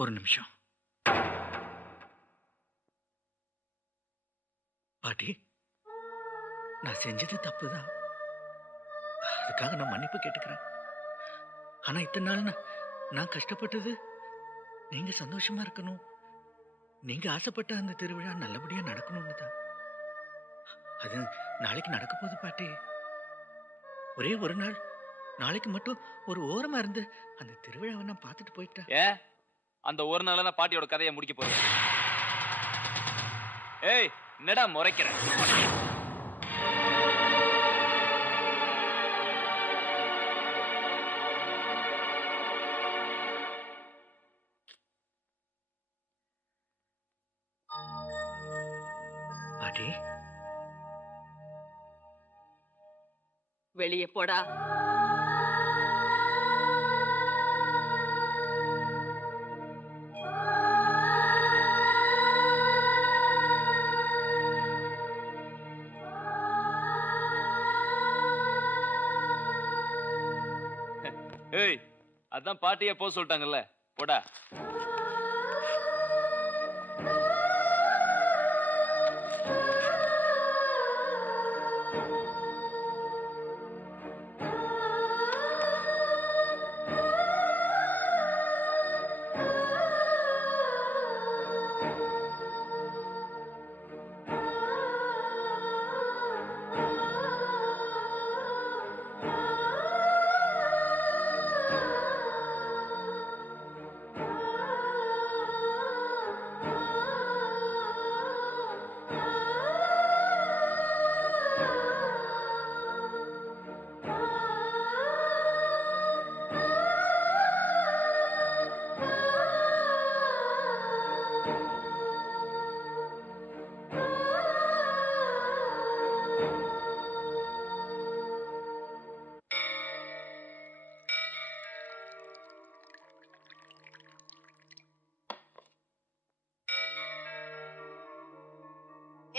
ஒரு நிமிஷம். பாட்டி, நான் செஞ்சது தப்புதான். அதுக்காக நான் மன்னிப்பு கேட்டுக்கிறேன். ஆனா இத்தனை நாள் நான் கஷ்டப்பட்டது நீங்க சந்தோஷமா இருக்கணும், நீங்க ஆசைப்பட்ட அந்த திருவிழா நல்லபடியா நடக்கணும்னு தான். அது நாளைக்கு நடக்க போகுது பாட்டி. ஒரே ஒரு நாள், நாளைக்கு மட்டும் ஒரு ஓரமா இருந்து அந்த திருவிழாவை நான் பார்த்துட்டு போயிட்டா. அந்த ஒரு நாள் தான் பாட்டியோட கதையை முடிக்க போறேன். ஏய், என்னடா முறைக்கிறேன்? பாட்டி, வெளியே போடா. ஏய், அதான் பாட்டியே போக சொல்லிட்டாங்கல்ல, போடா.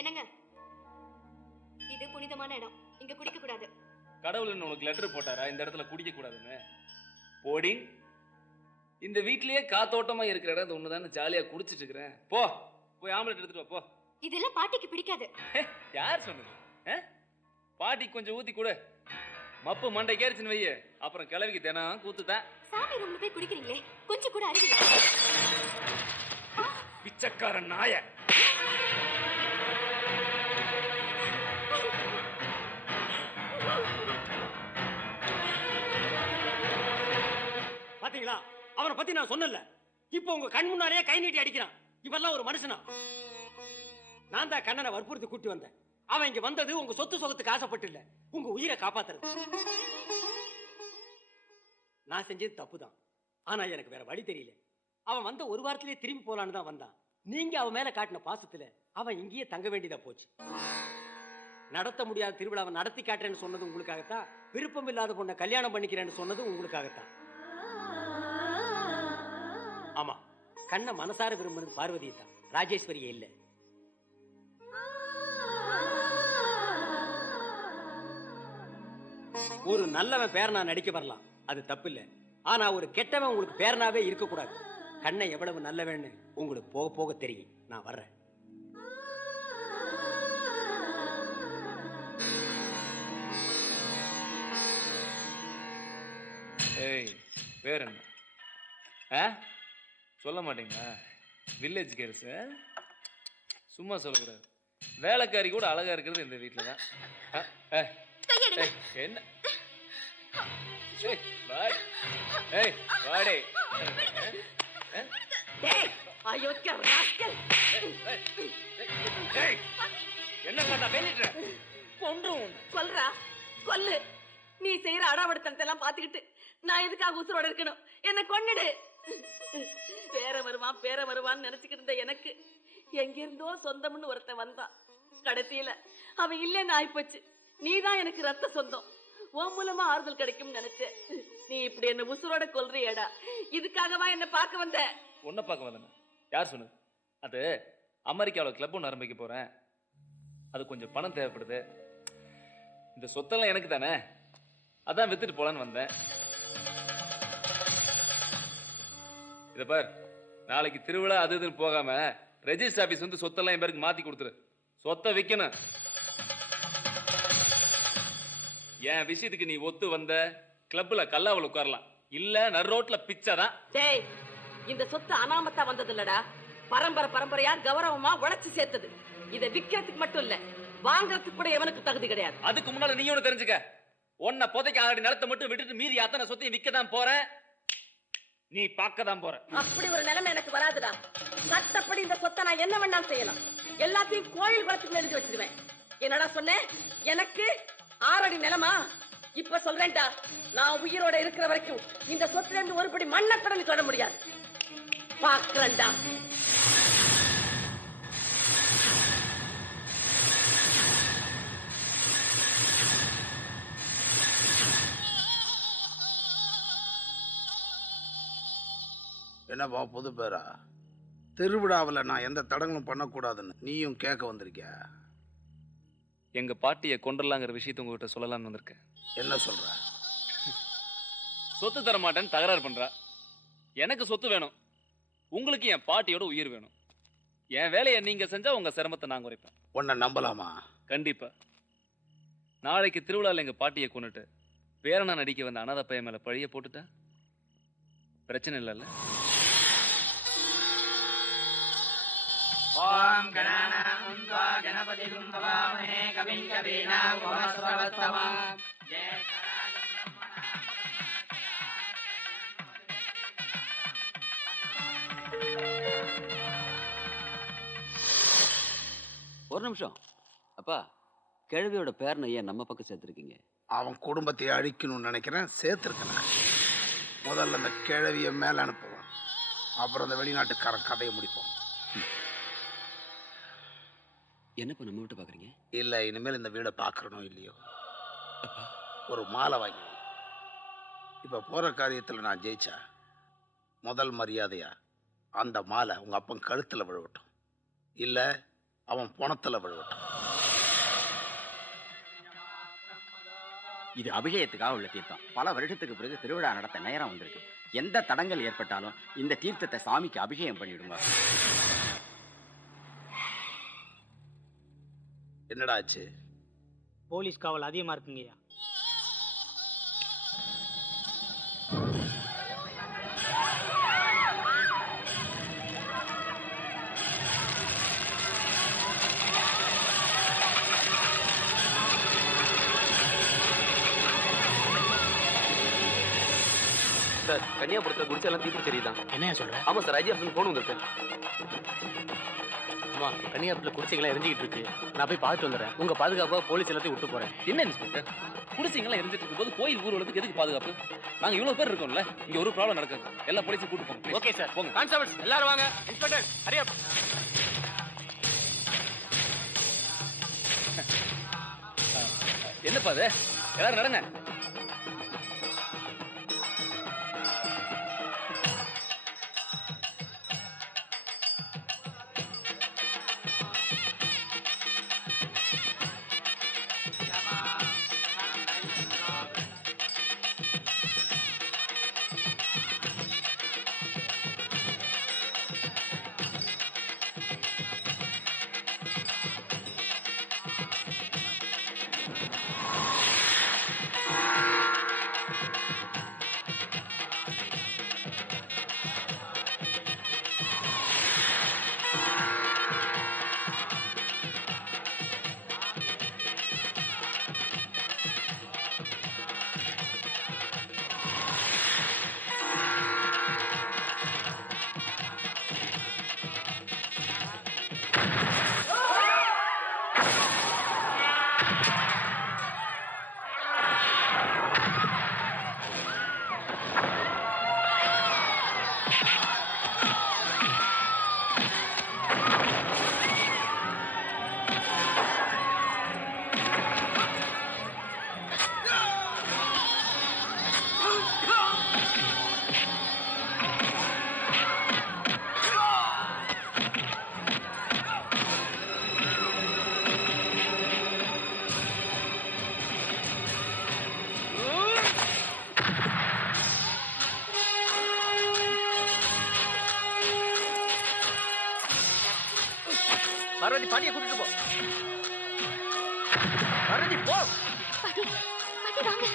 என்னங்க, இது புனிதமான இடம், இங்க குடிக்க கூடாது. கடவுள் உனக்கு லெட்டர் போட்டாரா இந்த இடத்துல குடிக்க கூடாதுன்னு? போடி, இந்த வீட்லயே காத்தோட்டமா இருக்கிற இடம் ஒண்ணுதானே ஜாலியா குடிச்சிட்டு இருக்கிறேன். போய் ஆம்லெட் எடுத்துட்டு வா, போ. இதெல்லாம் பாட்டிக்கு பிடிக்காது. யார் சொன்னது? பாட்டி கொஞ்சம் ஊத்தி கொடு. மப்பு மண்டை கேரிச்சுன்னு வைய, அப்புறம் கிளவிக்கு தினம் கூத்துதான். சாமி ரூம்ல போய் குடிக்கிறீங்களே, கொஞ்சம் கூட அறிவு. பிச்சைக்காரன் நாய. பாத்தீங்களா, அவனை பத்தி நான் சொன்னல. இப்ப உங்க கண் முன்னாலேயே கை நீட்டி அடிக்கிறான். இவெல்லாம் ஒரு மனுஷனா? நான் தான் கண்ணனை வற்புறுத்தி கூட்டி வந்தேன். அவன் இங்க வந்தது உங்க சொத்து சொகத்துக்கு ஆசைப்பட்டு இல்ல, உங்க உயிரை காப்பாத்துறது. நான் செஞ்சது தப்புதான், ஆனா எனக்கு வேற வழி தெரியல. அவன் வந்த ஒரு வாரத்திலேயே திரும்பி போலான்னு தான் வந்தான். நீங்க அவன் மேல காட்டின பாசத்துல அவன் இங்கேயே தங்க வேண்டியதா போச்சு. நடத்த முடியாத திருவிழாவை நடத்தி காட்டுறேன்னு சொன்னது உங்களுக்காகத்தான். விருப்பம் இல்லாத பொண்ணை கல்யாணம் பண்ணிக்கிறேன்னு சொன்னது உங்களுக்காகத்தான். ஆமா, கண்ண மனசார விரும்புறது பார்வதியை தான், ராஜேஸ்வரியே இல்ல. ஒரு நல்லவன் பேரனா நடிக்க வரலாம், அது தப்பு இல்ல. ஆனா ஒரு கெட்டவன் உங்களுக்கு பேரனாவே இருக்க கூடாது. கண்ணை எவ்வளவு நல்லவன்னு உங்களுக்கு போக போக தெரியும். நான் வர்றேன். ஏய், பேர் என்ன? சொல்ல மாட்டீங்களா? வில்லேஜ் கேர்ஸ் சும்மா சொல்லக்கூடாது. வேலைக்காரி கூட அழகா இருக்கிறது இந்த வீட்டில் தான். என்ன? என்ன பண்ணா பேசிட்டு கொன்றும் கொல்றா, கொல்லு. நீ செய்யற அடாவடித்தனத்தை எல்லாம் பாத்துக்கிட்டு நான் எதுக்காக உசுரோட இருக்கணும்? என்ன கொன்னுடு. பேர வருவான்னு நினைச்சுக்கிட்டு இருந்த எனக்கு எங்கிருந்தோ சொந்தம்னு ஒருத்தன் வந்தான். கடைசியில அவன் இல்லைன்னு ஆயிப்போச்சு. நீதான் எனக்கு ரத்த சொந்தம். உன் மூலமா ஆறுதல் கிடைக்கும் நினைச்சேன். நீ இப்படி என்ன உசுரோட கொல்றியடா. இதுக்காகவா என்ன பார்க்க வந்த? உன்னை பார்க்க வந்தேன். யார் சொன்னது? அது அமெரிக்காவில் கிளப் ஒன்று ஆரம்பிக்க போறேன். அது கொஞ்சம் பணம் தேவைப்படுது. இந்த சொத்தெல்லாம் எனக்கு தானே, அதான் வித்துட்டு போலான்னு வந்தேன். இத பார், நாளைக்கு திருவிழா அது இதுன்னு போகாம ரெஜிஸ்டர் ஆபீஸ் வந்து சொத்தெல்லாம் என் பேருக்கு மாத்தி கொடுத்துரு. சொத்தை விற்கணும். என் விஷயத்துக்கு நீ ஒத்து வந்த கிளப்ல கல்லாவல் உட்காரலாம், இல்ல நடு ரோட்ல பிச்சைதான். டேய், இந்த சொத்து அனாமத்தா வந்தது இல்லடா, பரம்பரையா கௌரவமா உழைச்சு சேர்த்தது. இதை விக்கிறதுக்கு மட்டும் இல்ல, வாங்குறதுக்கு கூட எவனுக்கு தகுதி கிடையாது. அதுக்கு முன்னால நீ ஒண்ணு தெரிஞ்சுக்க. உன்னை புதைக்க ஆடி நிலத்தை மட்டும் விட்டுட்டு மீறி அத்தனை சொத்தையும் விற்க தான் போற, நீ பார்க்க தான் போற. அப்படி ஒரு நிலைமை எனக்கு வராதுடா. சட்டப்படி இந்த சொத்தை நான் என்ன வேணாலும் செய்யலாம். எல்லாத்தையும் கோயில் குளத்துக்கு எழுதி வச்சிருவேன். என்னடா சொன்னேன்? எனக்கு 6 அடி நிலமா? இப்ப சொல்றேன்டா, நான் உயிரோட இருக்கிற வரைக்கும் இந்த சொத்துல இருந்து ஒருபடி மண்ணை கூட நீ தொட முடியாது. பாக்குறேன்டா. என்னப்பா புது பேரா? திருவிழாவில் நான் எந்த தடங்களும் பண்ணக்கூடாதுன்னு நீயும் கேட்க வந்திருக்கிய? எங்க பாட்டியை கொண்டுலாங்கிற விஷயத்தை உங்ககிட்ட சொல்லலாம்னு வந்திருக்கேன். என்ன சொல்ற? சொத்து தர மாட்டேன்னு தகராறு பண்றா. எனக்கு சொத்து வேணும், உங்களுக்கு என் பாட்டியோட உயிர் வேணும். என் வேலையை நீங்க செஞ்சா உங்க சிரமத்தை நான் குறைப்பேன். உன்னை நம்பலாமா? கண்டிப்பா. நாளைக்கு திருவிழாவில் எங்க பாட்டியை கொண்டுட்டு பேரனா நடிக்க வந்த அனாதை பையன் மேல பழிய போட்டுட்டா பிரச்சனை இல்லைல்ல? ஓம் கணானாம் த்வா கணபதிம் பவாமஹே கவிம் கவீனாம் உபஸ்ரவஸ்தவாம் ஒரு நிமிஷம். அப்பா, கிழவியோட பேரனை ஏன் நம்ம பக்கம் சேர்த்துருக்கீங்க? அவன் குடும்பத்தை அழிக்கணும்னு நினைக்கிறேன், சேர்த்துருக்கேன். முதல்ல அந்த கிழவிய மேல அனுப்புவான், அப்புறம் அந்த வெளிநாட்டுக்காரன் கதையை முடிப்போம். என்னப்பா நம்ம விட்டு பாக்குறீங்க? இல்ல, இனிமேல் இந்த வீடை பாக்குறனோ இல்லையோ, ஒரு மாலை வாங்கி. இப்ப போற காரியத்துல நான் ஜெயிச்சா முதல் மரியாதையா அந்த மாலை உங்க அப்பன் கழுத்துல விழுவட்டும், இல்ல அவன் பணத்துல விழுவட்டும். இது அபிஷேகத்துக்காக உள்ள தீர்த்தம். பல வருஷத்துக்கு பிறகு திருவிழா நடத்த நேரம் வந்திருக்கு. எந்த தடங்கள் ஏற்பட்டாலும் இந்த தீர்த்தத்தை சாமிக்கு அபிஷேகம் பண்ணிடுங்க. என்னடா ஆச்சு? போலீஸ் காவல் அதிகமா இருக்குங்கய்யா. சார், கன்னியாபுரத்தில் குடிச்செல்லாம் தீர்ப்பு சரிதான். என்ன சொல்ற? ஆமா சார், ஐஜி ஆஃபீஸ் போன் வந்திருக்கு. அம்மா, கன்னியாகுமரியில் குடிசைகள்லாம் எரிஞ்சிக்கிட்டு இருக்கு. நான் போய் பார்த்துட்டு வந்துடுறேன். உங்க பாதுகாப்பாக போலீஸ் எல்லாத்தையும் விட்டு போறேன். என்ன இன்ஸ்பெக்டர், குடிசைங்கெல்லாம் எரிஞ்சிட்டு இருக்கும்போது கோயில் ஊர்வலத்துக்கு எதுக்கு பாதுகாப்பு? நாங்க இவ்வளவு பேர் இருக்கோம்ல, இங்க ஒரு ப்ராப்ளம் நடக்குது. எல்லா போலீஸையும் கூட்டு போங்க. Okay sir. போங்க. கான்ஸ்டபிள்ஸ் எல்லாரும் வாங்க. இன்ஸ்பெக்டர் ஹரியா. என்னப்பா அது? எல்லாரும் நடங்க. பார்வதி பாட்டியை கூட்டிட்டு போ. பார்வதி போ. பாட்டி பாட்டி வாங்க.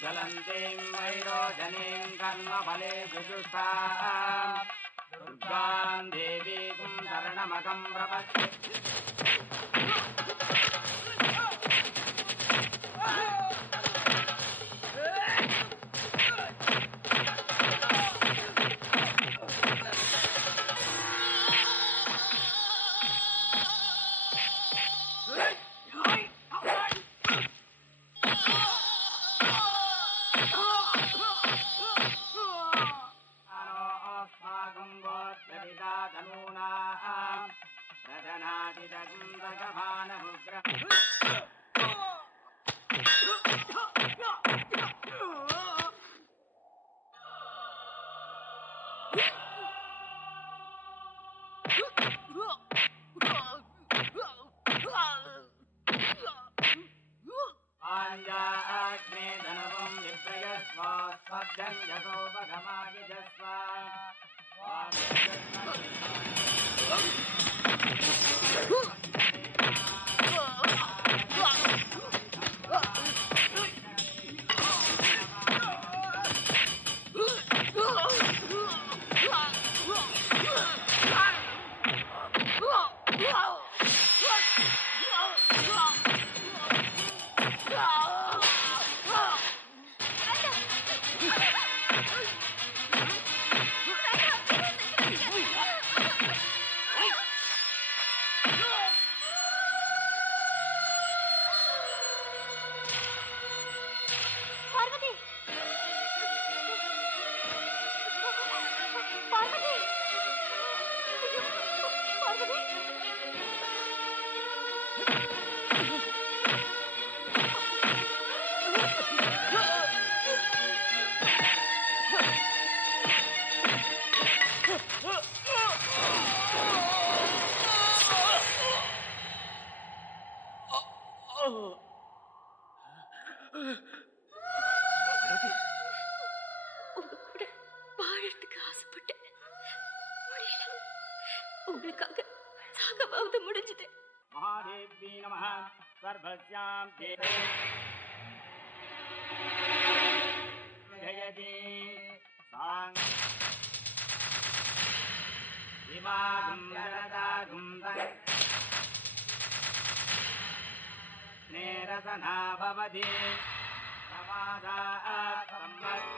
ज्वलन्तीं वैरोजनीं कर्मफले जुजुष्टाम् दुर्गां देवीं शरणमहं प्रपद्ये। உங்க கூட வாழறதுக்கு ஆசைப்பட்டேன், முடியல. உங்களுக்காக சாகவாவது முடிஞ்சது. महादेवी नमः सर्वस्यां देवे जयति सांग इमागं नरदागं नेरसना भवति समादा सम्मत्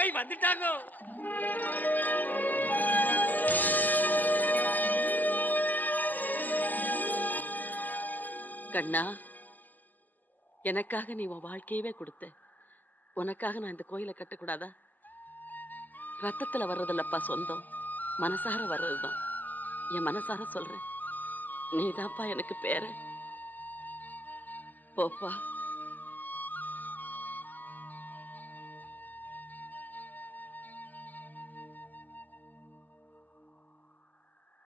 ஏய் வந்துட்டாங்க. கண்ணா, எனக்காக நீ உன் வாழ்க்கையவே கொடுத்த. உனக்காக நான் இந்த கோயிலை கட்டக்கூடாதா? ரத்தத்துல வர்றதில்லப்பா சொந்தம், மனசார வர்றதுதான். என் மனசார சொல்றேன், நீதான்ப்பா எனக்கு பேர. போப்பா.